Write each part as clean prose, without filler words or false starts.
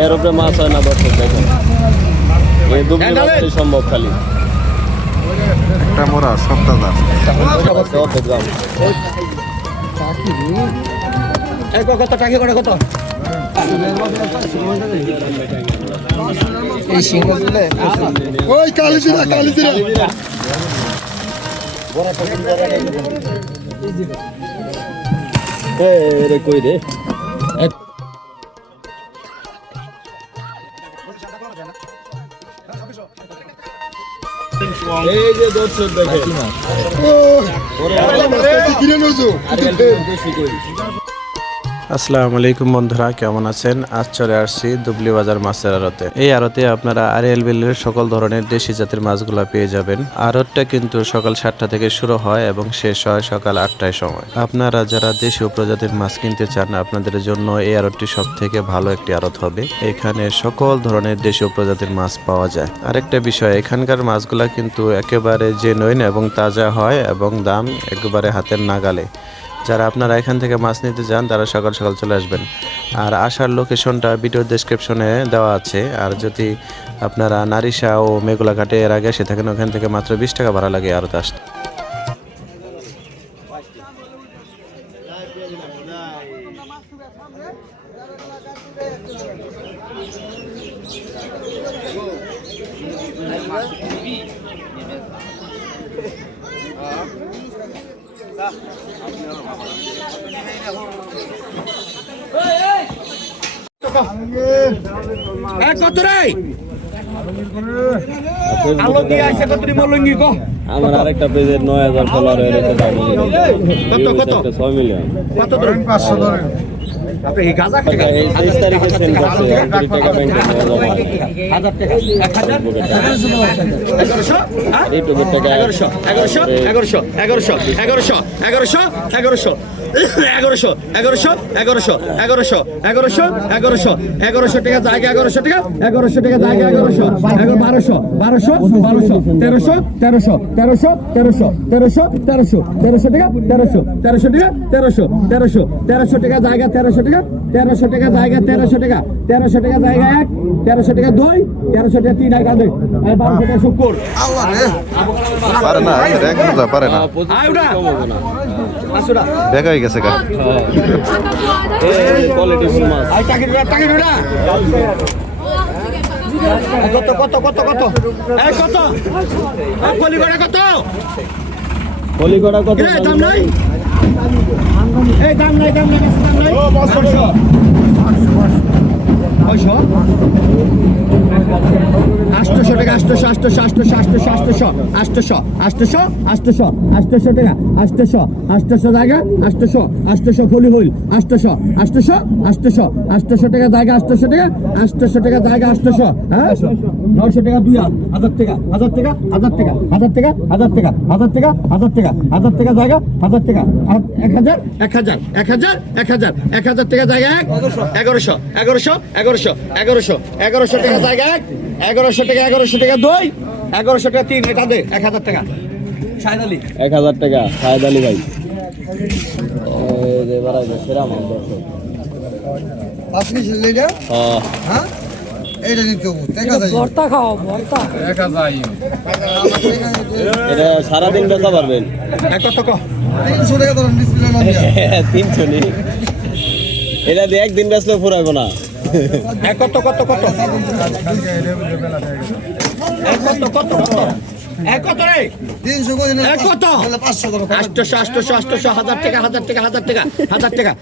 এর উপরে মাছ হয় না দর্শক দেখেন, এই দুপুরে মাছ সম্ভব খালি একটা মোরা সপ্তাহ কত টাকা করে কত এই সিংহ দিলে ওই কালিজিরা রে কই রে এই যে দর্শক দেখেন আসসালামু আলাইকুম বন্ধুরা, কেমন আছেন? আজ চলে আসছি দুবলি বাজার মাছের আড়তে। এই আড়তে আপনারা আরিয়াল বিলের সকল ধরনের দেশি জাতের মাছগুলা পেয়ে যাবেন। আড়তটা কিন্তু সকাল 7টা থেকে শুরু হয় এবং শেষ হয় সকাল 8টায় সময়। আপনারা যারা দেশীয় প্রজাতির মাছ কিনতে চান, আপনাদের জন্য এই আড়তটি সব থেকে ভালো একটি আড়ত হবে। এখানে সকল ধরনের দেশীয় প্রজাতির মাছ পাওয়া যায়। আরেকটা বিষয়, এখানকার মাছগুলা কিন্তু একেবারে জেনুইন এবং তাজা হয় এবং দাম একেবারে হাতের নাগালে। যারা আপনারা এখান থেকে মাছ নিতে যান তারা সকাল সকাল চলে আসবেন। আর আসার লোকেশনটা ভিডিও ডেসক্রিপশনে দেওয়া আছে। আর যদি আপনারা নারিশা ও মেঘুলাঘাটে এর আগে এসে থাকেন, ওখান থেকে মাত্র 20 টাকা ভাড়া লাগে আরতে আসতে। কত রে আলো দিয়ে আসে কত রে মলঙ্গি কো আমার আরেকটা পেজের 9000 ফলোয়ার হয়ে গেছে কত 6 মিলিয়ন কত ধরেন 500 ধরেন আপনি এই গাজা টাকা এই 23 তারিখে সেন্ড করছে 30 টাকা ব্যাংকে নিয়ে যাবো 1000 টাকা 1100 এই টুকুর টাকা 1100 টাকা জায়গা 1100 টাকা জায়গা 1100 1200 1300 টাকা 1300 টাকা জায়গা 1300 টাকা জায়গা 1300 টাকা 1300 টাকা জায়গা 1 1300 টাকা 2 1300 টাকা 3 টাকা 2 আর 1200 টাকা শুকর আল্লাহ রে পারে না এক মজা পারে না দেখা হয়ে গেছে গা এই কোয়ালিটি ফুল মাছ আই টাকি দুরা কত এই কত কলিগড়া কত কলিগড়া কত দাম নাই এই দাম নাই ও 500 800 টাকা 800 জায়গা 800 ফলি হইল 800 টাকা জায়গা 800 টাকা জায়গা 800 হ্যাঁ 900 টাকা 1000 টাকা 1000 টাকা জায়গা 1000 টাকা 1000 টাকা জায়গা 1100 টাকা জায়গা 1100 টাকা 2 1100 টাকা 3 এটা দে 1000 টাকা শাহেদ আলী 1000 টাকা শাহেদ আলী ভাই এই যে বাড়াই দে সেরা মাছ দর্শক আপনি ছেলেটা হ্যাঁ এইটা নিতে হবে দেখা যায় ভর্তা খাও ভর্তা দেখা যায় এটা সারা দিন বেচা পারবেন কত টাকা 300 টাকা ধরুন বিসমিল্লাহ নাম দিয়া 300 নি এটা দিয়ে একদিন বেচলে ফুরাইবো না কত কত রে 300 করে না কত 500 ধরো 800 1000 টাকা 1000 টাকা 1000 টাকা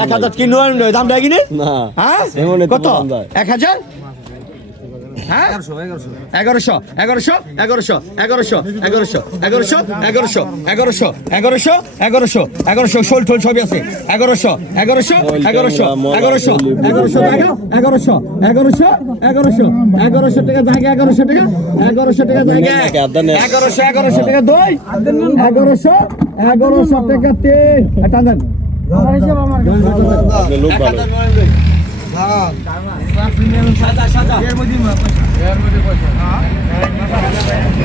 1000 কি নয় দাম দেয় কিনে না হ্যাঁ কত 1000 হ্যাঁ 1100 শোল টোল সবই আছে 1100 টাকা জায়গা 1100 টাকা জায়গা 1100 টাকা 2 1100 টাকা 3 টাকা দেন লোক ভালো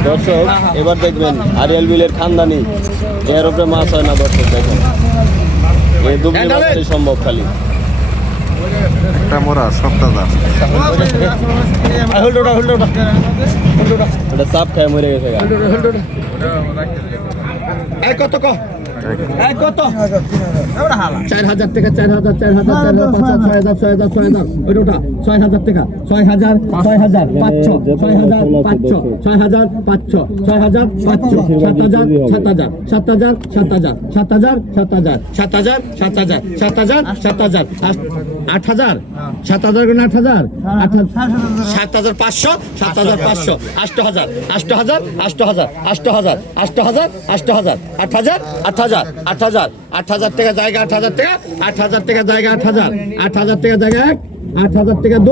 দর্শক এবার দেখবেন আরিয়াল বিলের খানদানি এর উপরে মাছ হয় না দর্শক দেখেন এই দুবলি বাজারে সম্ভব খালি একটা মোরা সপ্তাহ এটা সাপ খায় মরে গেছে গা। কত ক কত 4,000 টাকা 4,000 4,000 4,000 5,000 6,000 ওইটা 6,000 টাকা 6,000 6,000 500 6,000 500 6,000 500 6,000 500 7,000 7,000 7,000 7,000 7,000 7,000 7,000 7,000 7,000 7,000 8,000 7,000 গুণ 8,000 7,500 7,500 8,000 8,000 8,000 8,000 8,000 8,000 8,000 8,000 8,000 8,000 টাকা জায়গা 8,000 টাকা 8,000 টাকা জায়গা 8,000 8,000 টাকা জায়গা 1 8,000 টাকা 2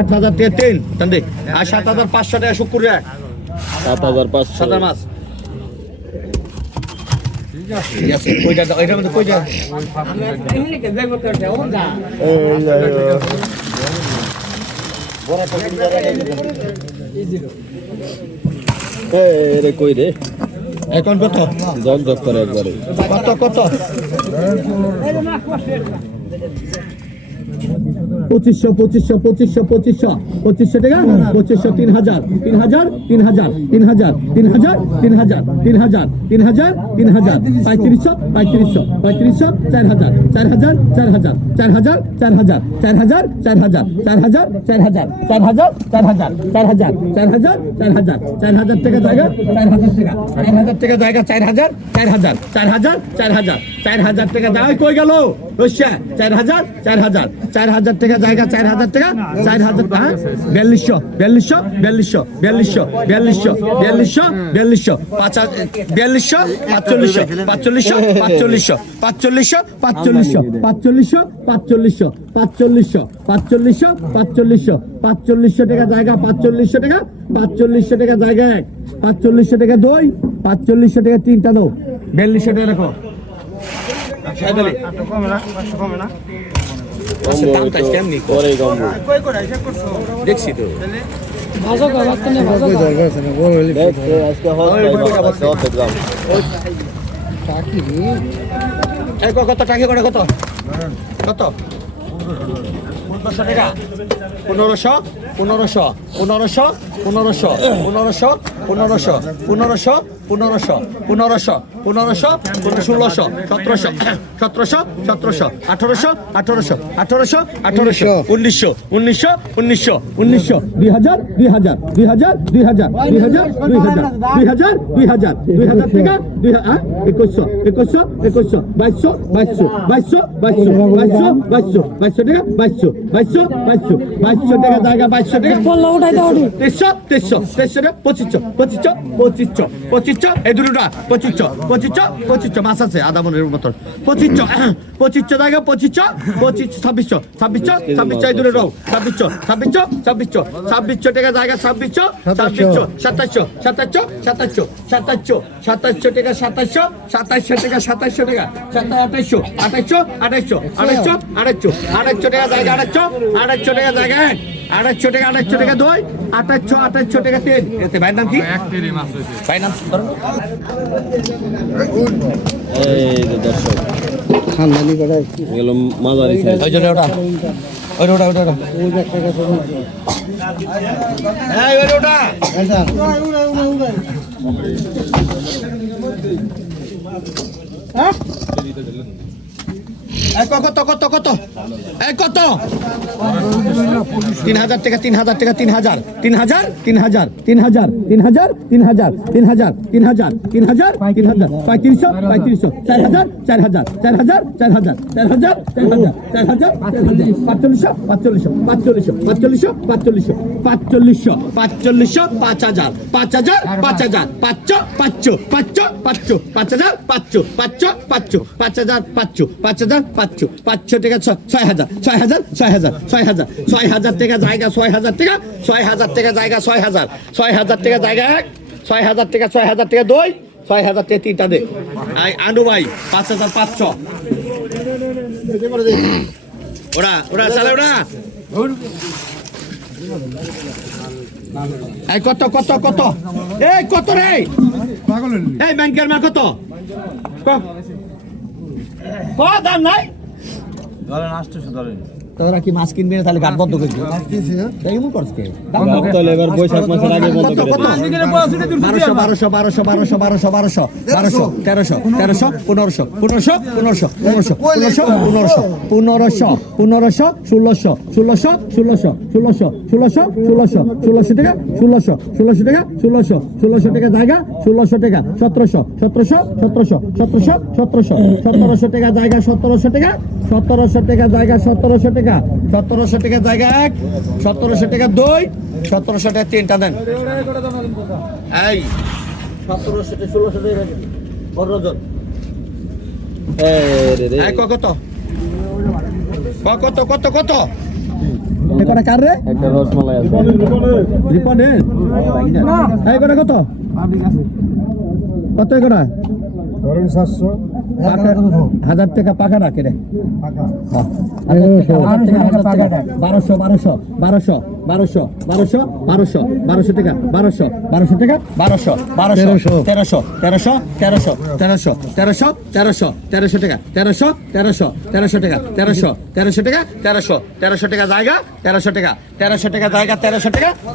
8,000 টাকা 3 তান্দি আর 7,500 টাকা শুক্রবার 7,500 সাদা মাছ ঠিক আছে কইটা এটার মধ্যে কইটা এই রে কই রে এখন কত জগ জগ করে একবারে কত কত 2500 2500 2500 2500 2500 টাকা 2500 3,000 3,000 3,000 3,000 3,000 3,000 3,000 3,000 3,000 3500 3500 3500 4,000 4,000 4,000 4,000 4,000 4,000 4,000 4,000 4,000 4,000 4,000 4,000 4,000 4,000 4,000 টাকা জায়গা 4,000 টাকা 4,000 টাকা জায়গা 4,000 4,000 4,000 4,000 4,000 টাকা জায়গা কই গেল রশিয়া 4,000 4,000 4,000 টাকা জায়গা 4,000 টাকা 4,000 টাকা 4200 4200 4200 4200 4200 4200 4200 4500 4500 4500 4500 4500 4500 4500 4500 4500 টাকা জায়গা 4500 টাকা 4500 টাকা জায়গা 1 4500 টাকা 2 4500 টাকা 3টা দাও 4200 টাকা রাখো দেখছি তো কত টাকা করে কত কত 1500 টাকা 1500 1500 1500 1500 1500 1500 1500 1500 1500 1500 1600 1700 1700 1700 1800 1800 1800 1800 1900 1900 1900 1900 2000 2000 2000 2000 2000 2000 2000 2000 2000 টাকা 2100 2100 2100 2200 2200 2200 2200 2200 টাকা 2200 2200 2200 টাকা জায়গা 2200 টাকা বললো উঠাই দাও 300 300 300 টাকা 2500 2500 2500 2500 এই দুটোটা 2500 2500 2500 মাছ আছে আধা মনের মতো 2500 2500 জায়গা 2500 2500 2600 2600 2600 এই দুটো রাও 2600 2600 2600 2600 টাকা জায়গা 2600 2600 2700 2700 2700 2700 2700 টাকা 2700 2700 টাকা 2700 টাকা 2800 2800 2800 2800 2800 টাকা জায়গা 2800 2800 টাকা জায়গা 2800 টাকা 2800 টাকা 2 2800 2800 টাকা 3 এতে ভাইয়ের নাম কি ভাইয়ের নাম এই যে দর্শক খানদানি কটা গেল মাঝারি সাইজ ওই যে ওটা ওই ওটা ওটা এই ওই ওটা কত কত কত কত 3,000 টাকা 3,000 টাকা 3,000 3,000 3,000 3,000 3,000 3,000 3,000 3,000 3,000 3,000 3500 3500 4,000 4,000 4,000 4,000 4,000 4,000 4,000 4500 4500 4500 4500 4500 4500 4500 5,000 5,000 5,000 5,000 5,000 5,000 5,000 5,000 5,000 5,000 টাকা 6,000 6,000 6,000 6,000 6,000 টাকা জায়গা 6,000 টাকা 6,000 টাকা জায়গা 6,000 6,000 টাকা জায়গা 6,000 টাকা 6,000 টাকা 2 6,000 টাকা 3টা দে আনু ভাই 5,500 ওরা ওরা চালে ওরা এই কত কত কত এই কত রে এই ব্যাংকের মা কত দাম নাই তোরা কি মাছ কিনবি না তাহলে গাট বন্ধ করে দিও তাই এমন করছ কে তাহলে এবার বৈশাখ মাসের আগে বন্ধ করে কত? দেব 1200 1300 1500 1600 টাকা জায়গা 1600 টাকা 1700 টাকা জায়গা 1700 টাকা 1700 টাকা জায়গা 1700 টাকা 1700 টাকা জায়গা 1 1700 টাকা 2 1700 টাকা 3টা দেন এই 1700 টাকা 1600 টাকা বড় রজন এই কত এটা কার রে একটা রসমালাই আছে রিপনে এই কত কত এটা ধরেন 700 1000 টাকা পাকা রাখে রে টাকা 1200 টাকা 1300 টাকা জায়গা 1300 টাকা জায়গা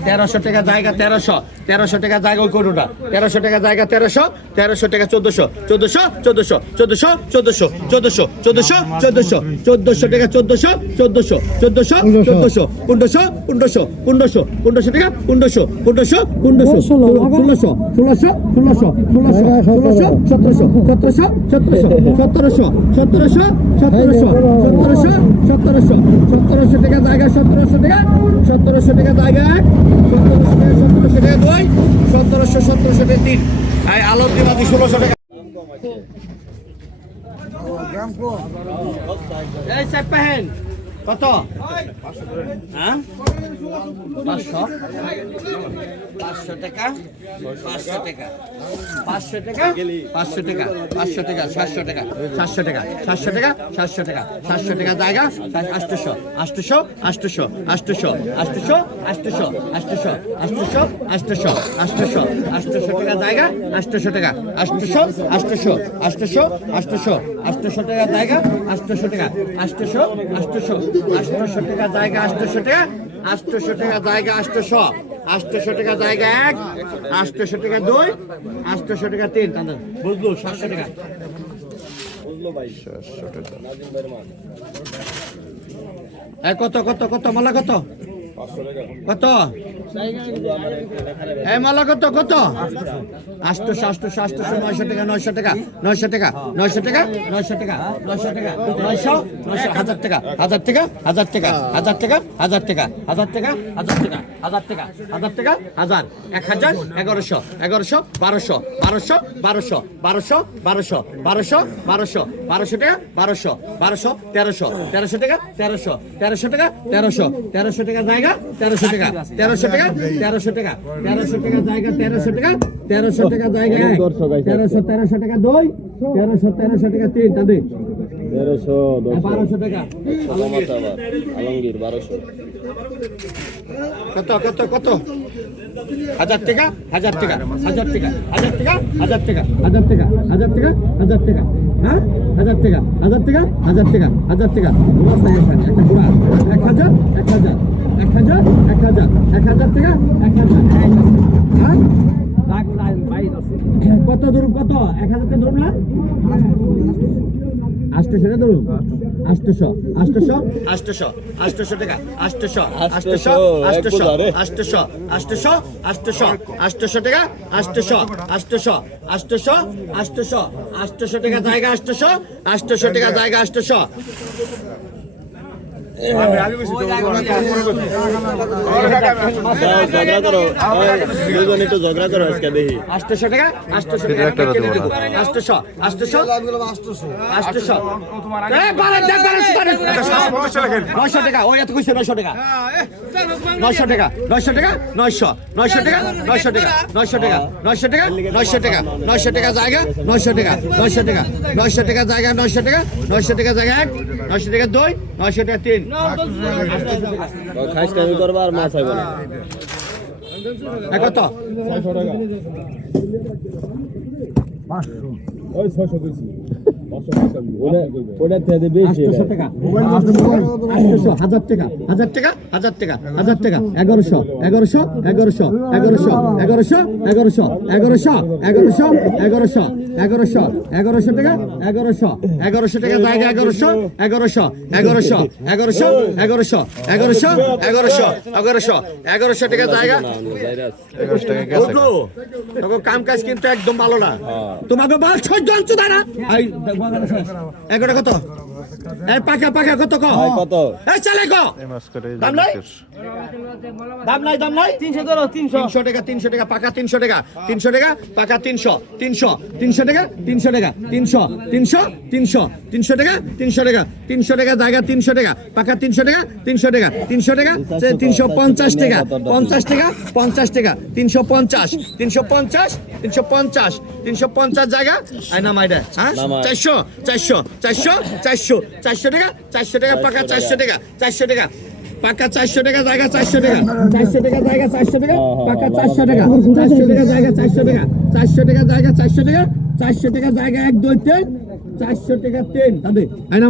1300 টাকা জায়গা 1300 টাকা জায়গা ওই কোনটা 1300 টাকা জায়গা 1300 টাকা 1400 টাকা 1700 টাকা জায়গা 1700 টাকা 2 1700 টাকা 3 এই আলোক দিবাদি 1600 টাকা এই সেপেন কত হ্যাঁ 500 টাকা 500 টাকা 500 টাকা 500 টাকা 500 টাকা 700 টাকা 700 টাকা 700 টাকা 700 টাকা 700 টাকা জায়গা 800 টাকা জায়গা 800 টাকা 800 টাকা জায়গা 800 টাকা 800 টাকা জায়গা 800 টাকা 800 টাকা জায়গা 800 টাকা জায়গা 1 800 টাকা 2 800 টাকা 3 বুঝলো 700 টাকা বুঝলো ভাই 700 টাকা নাজিম ভাইয়ের মান কত মালা কত 500 টাকা কত এই মালা কত 800 900 টাকা 1000 টাকা 1000 টাকা 1000 টাকা 1000 টাকা 1000 টাকা 1000 টাকা 1000 টাকা 1000 টাকা 1000 টাকা 1000 টাকা 1000 টাকা 1000 টাকা 1000 1000 1100 1200 1200 টাকা 1200 1300 টাকা 1300 টাকা 1300 টাকা জায়গা 1300 টাকা 1300 টাকা জায়গা 1300 টাকা 1300 টাকা 2 1300 টাকা 3 টা দে 1200 টাকা আলমগীর 1200 কত 1000 টাকা 1000 টাকা হ্যাঁ 1000 টাকা 1000 টাকা একটা পুরা 1000 টাকা 1000 হ্যাঁ কত দূর কত 1000 টাকা ধরুন না 800 টাকা ধরুন 800 টাকা 800 টাকা 800 টাকা জায়গা 800 টাকা জায়গা 800 ঝগড়া করো দুজন একটু ঝগড়া করো আজকে দেখি 800 টাকা 800 টাকা ওই এত কইছে 900 টাকা 900 টাকা 900 টাকা জায়গা 900 টাকা জায়গা 900 টাকা জায়গা 900 টাকা 2 900 টাকা 3 খাইস কামি করবা আর মাছ আইব না কত 600 টাকা ওটা থেকে বেশি 800 টাকা 800 হাজার টাকা হাজার টাকা হাজার টাকা হাজার টাকা 1100 1100 1100 1100 1100 1100 1100 1100 1100 1100 1100 টাকা 1100 1100 টাকা জায়গা 1100 1100 1100 1100 1100 1100 1100 1100 টাকা জায়গা 11 টাকা গেছে তোকে কাম কাজ কিন্তু একদম ভালো না তোমাকে বাল সহ্য আনছো না এই 11 কত এই পাকা পাকা কত কো কত এই চলে গো এই মাছ করে দাম নাই 300 ধরো 300 টাকা 300 টাকা পাকা 300 টাকা 300 টাকা পাকা 300 300 300 টাকা 300 টাকা 300 300 300 300 টাকা 300 টাকা 300 টাকা জায়গা 300 টাকা পাকা 300 টাকা 300 টাকা 300 টাকা 350 টাকা 50 টাকা 50 টাকা 350 350 350 350 জায়গা আয়না মাইডা হ্যাঁ 400 400 400 400 400 টাকা 400 টাকা পাকা 400 টাকা 400 টাকা পাকা 400 টাকা জায়গা 400 টাকা 400 টাকা জায়গা 400 টাকা পাকা 400 টাকা 400 টাকা জায়গা 400 টাকা 400 টাকা জায়গা 400 টাকা 400 টাকা জায়গা 1 2 3 400 টাকা 3 দাদু আয়না